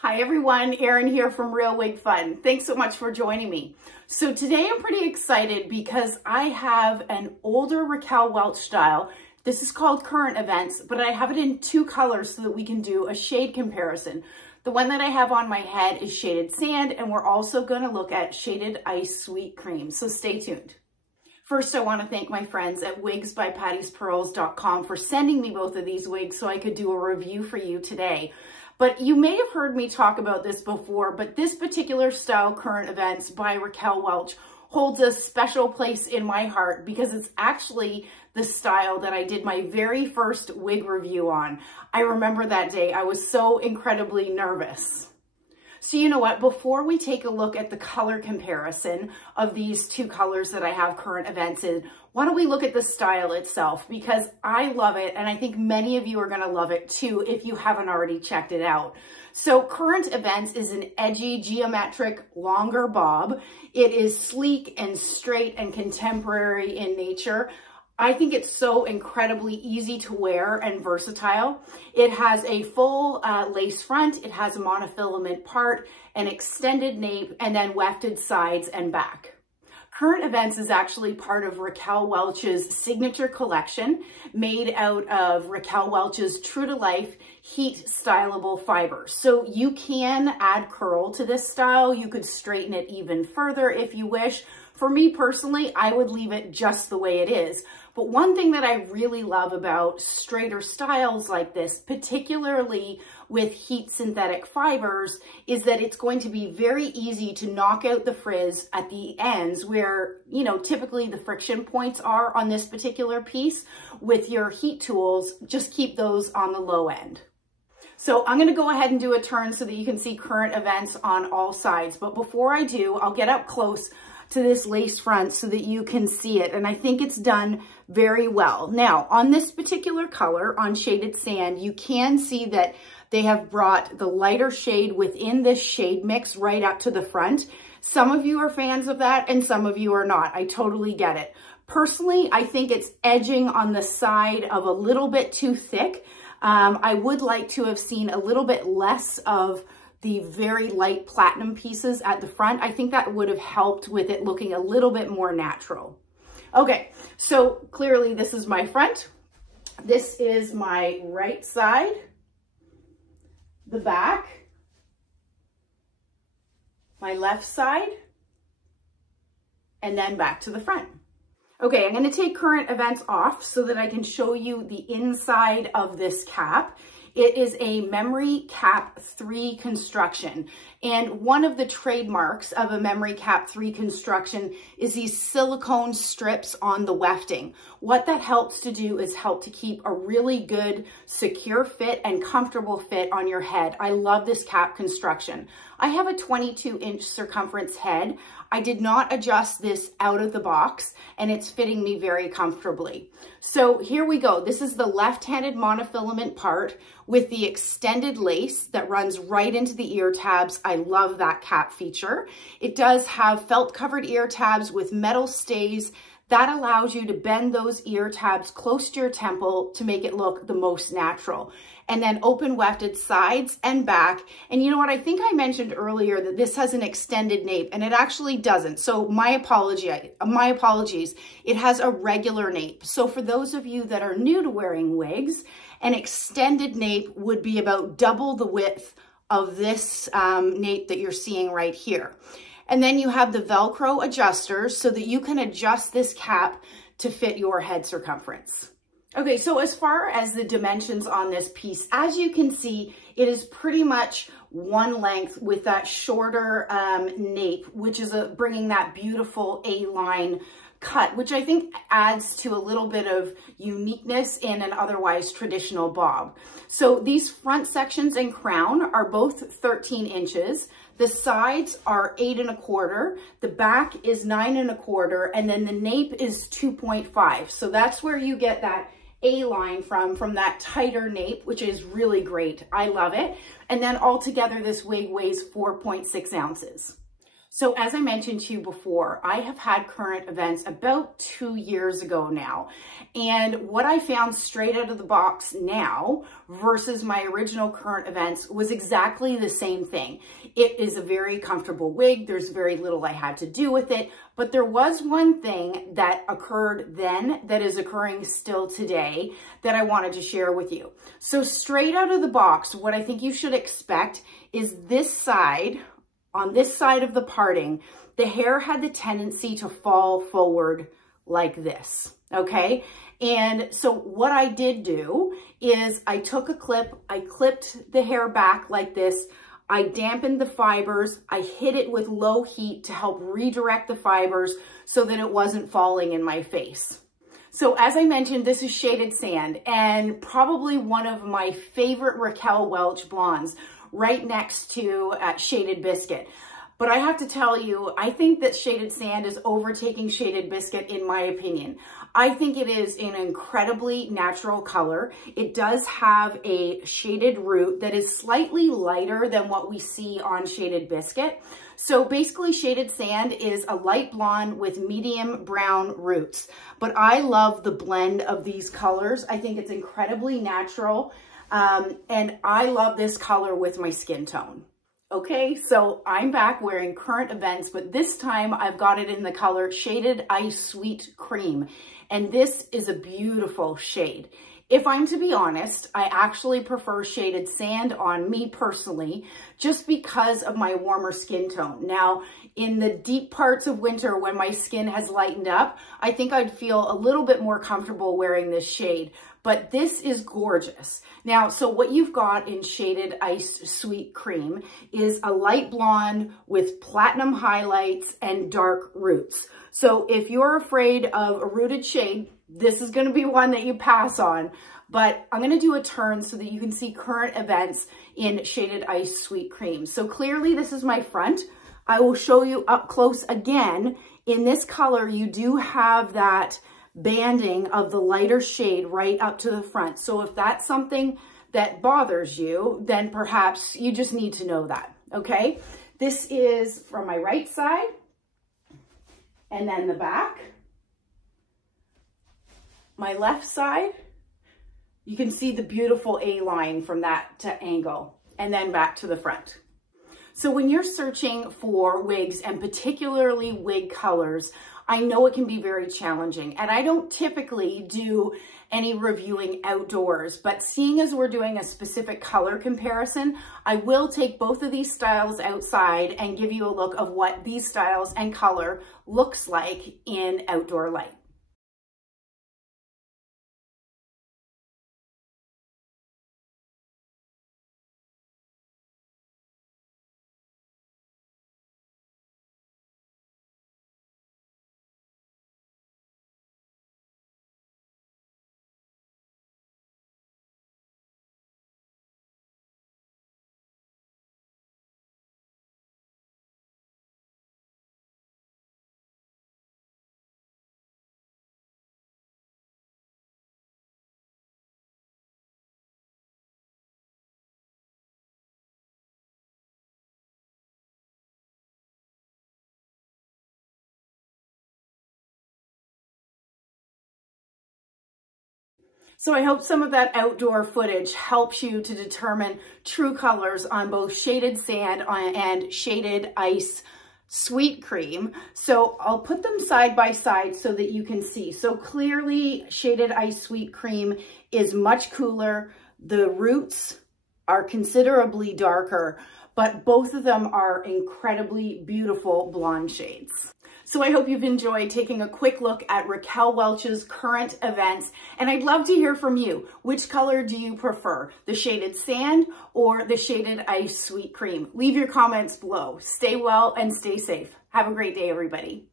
Hi everyone, Erin here from Real Wig Fun. Thanks so much for joining me. So today I'm pretty excited because I have an older Raquel Welch style. This is called Current Events, but I have it in two colors so that we can do a shade comparison. The one that I have on my head is Shaded Sand, and we're also going to look at Shaded Ice Sweet Cream, so stay tuned. First, I want to thank my friends at wigsbypattispearls.com for sending me both of these wigs so I could do a review for you today. But you may have heard me talk about this before, but this particular style, Current Events by Raquel Welch, holds a special place in my heart because it's actually the style that I did my very first wig review on. I remember that day. I was so incredibly nervous. So you know what, before we take a look at the color comparison of these two colors that I have Current Events in, why don't we look at the style itself, because I love it and I think many of you are going to love it too if you haven't already checked it out. So Current Events is an edgy, geometric, longer bob. It is sleek and straight and contemporary in nature. I think it's so incredibly easy to wear and versatile. It has a full lace front, it has a monofilament part, an extended nape, and then wefted sides and back. Current Events is actually part of Raquel Welch's signature collection made out of Raquel Welch's true to life heat stylable fibers. So you can add curl to this style. You could straighten it even further if you wish. For me personally, I would leave it just the way it is. But one thing that I really love about straighter styles like this, particularly with heat synthetic fibers, is that it's going to be very easy to knock out the frizz at the ends where, you know, typically the friction points are on this particular piece. With your heat tools, just keep those on the low end. So I'm going to go ahead and do a turn so that you can see Current Events on all sides. But before I do, I'll get up close to this lace front so that you can see it. And I think it's done very well. Now, on this particular color, on Shaded Sand, you can see that they have brought the lighter shade within this shade mix right up to the front. Some of you are fans of that and some of you are not. I totally get it. Personally, I think it's edging on the side of a little bit too thick. I would like to have seen a little bit less of the very light platinum pieces at the front. I think that would have helped with it looking a little bit more natural. Okay, so clearly this is my front. This is my right side, the back, my left side, and then back to the front. Okay, I'm going to take Current Events off so that I can show you the inside of this cap. It is a Memory Cap 3 construction, and one of the trademarks of a Memory Cap 3 construction is these silicone strips on the wefting. What that helps to do is help to keep a really good, secure fit and comfortable fit on your head. I love this cap construction. I have a 22-inch circumference head. I did not adjust this out of the box, and it's fitting me very comfortably. So here we go. This is the left-handed monofilament part with the extended lace that runs right into the ear tabs. I love that cap feature. It does have felt-covered ear tabs with metal stays. That allows you to bend those ear tabs close to your temple to make it look the most natural. And then open wefted sides and back. And you know what? I think I mentioned earlier that this has an extended nape, and it actually doesn't. So my apologies. It has a regular nape. So for those of you that are new to wearing wigs, an extended nape would be about double the width of this nape that you're seeing right here. And then you have the Velcro adjusters so that you can adjust this cap to fit your head circumference. Okay, so as far as the dimensions on this piece, as you can see, it is pretty much one length with that shorter nape, which is bringing that beautiful A-line cut, which I think adds to a little bit of uniqueness in an otherwise traditional bob. So these front sections and crown are both 13 inches. The sides are 8 1/4, the back is 9 1/4, and then the nape is 2.5. So that's where you get that A-line from that tighter nape, which is really great. I love it. And then altogether, this wig weighs 4.6 ounces. So as I mentioned to you before, I have had current events about 2 years ago now. And what I found straight out of the box now versus my original current events was exactly the same thing. It is a very comfortable wig. There's very little I had to do with it. But there was one thing that occurred then that is occurring still today that I wanted to share with you. So straight out of the box, what I think you should expect is this side. On this side of the parting, the hair had the tendency to fall forward like this, okay? And so what I did do is I took a clip, I clipped the hair back like this, I dampened the fibers, I hit it with low heat to help redirect the fibers so that it wasn't falling in my face. So as I mentioned, this is Shaded Sand and probably one of my favorite Raquel Welch blondes, right next to Shaded Biscuit. But I have to tell you, I think that Shaded Sand is overtaking Shaded Biscuit in my opinion. I think it is an incredibly natural color. It does have a shaded root that is slightly lighter than what we see on Shaded Biscuit. So basically Shaded Sand is a light blonde with medium brown roots. But I love the blend of these colors. I think it's incredibly natural. And I love this color with my skin tone. Okay, so I'm back wearing current events, but this time I've got it in the color Shaded Ice Sweet Cream. And this is a beautiful shade. If I'm to be honest, I actually prefer Shaded Sand on me personally, just because of my warmer skin tone. Now, in the deep parts of winter when my skin has lightened up, I think I'd feel a little bit more comfortable wearing this shade. But this is gorgeous. Now, so what you've got in Shaded Ice Sweet Cream is a light blonde with platinum highlights and dark roots. So if you're afraid of a rooted shade, this is going to be one that you pass on. But I'm going to do a turn so that you can see current events in Shaded Ice Sweet Cream. So clearly this is my front. I will show you up close again. In this color, you do have that banding of the lighter shade right up to the front. So if that's something that bothers you, then perhaps you just need to know that, okay? This is from my right side and then the back. My left side, you can see the beautiful A-line from that to angle and then back to the front. So when you're searching for wigs and particularly wig colors, I know it can be very challenging, and I don't typically do any reviewing outdoors, but seeing as we're doing a specific color comparison, I will take both of these styles outside and give you a look of what these styles and color looks like in outdoor light. So I hope some of that outdoor footage helps you to determine true colors on both Shaded Sand and Shaded Ice Sweet Cream. So I'll put them side by side so that you can see. So clearly Shaded Ice Sweet Cream is much cooler. The roots are considerably darker, but both of them are incredibly beautiful blonde shades. So I hope you've enjoyed taking a quick look at Raquel Welch's current events, and I'd love to hear from you. Which color do you prefer, the Shaded Sand or the Shaded Ice Sweet Cream? Leave your comments below. Stay well and stay safe. Have a great day, everybody.